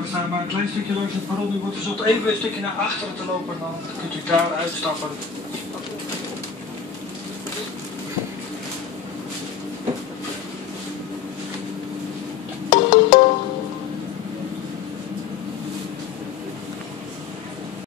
we staan maar een klein stukje langs het perron. U wordt verzocht even een stukje naar achteren te lopen, dan kunt u daar uitstappen.